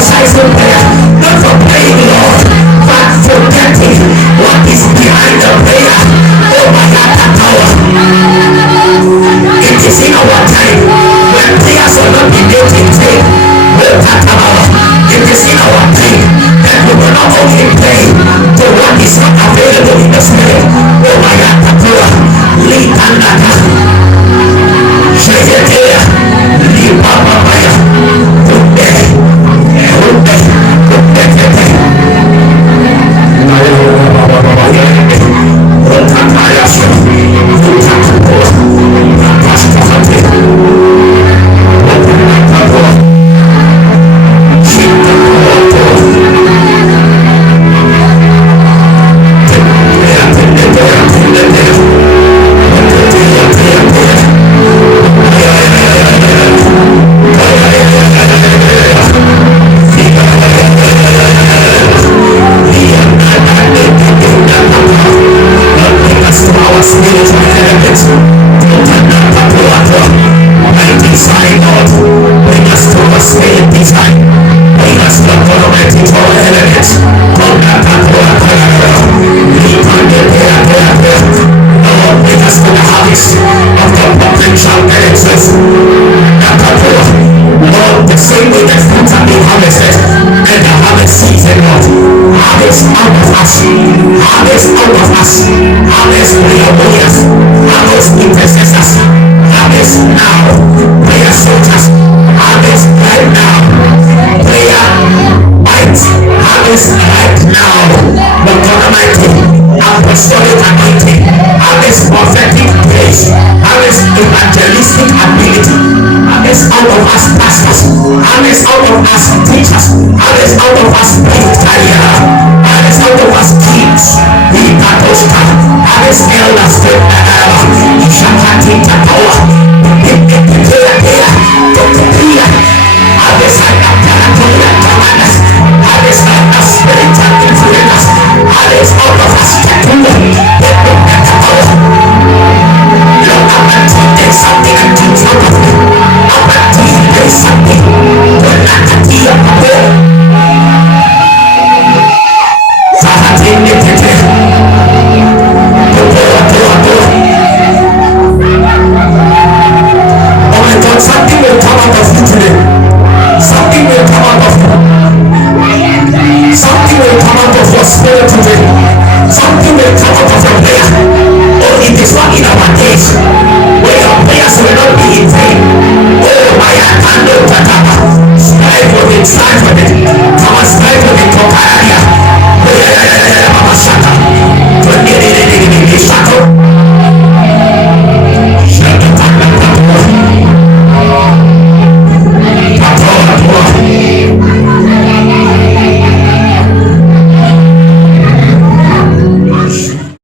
exercising prayer, not for praying, Lord, but for getting what is behind the prayer. Oh my God, that power. It is in our time when prayers will not be made in vain. It is in our time that we will not only pray to what is not available in the spirit. Oh my God, that power. Lead and it is not in our days where your prayers will not be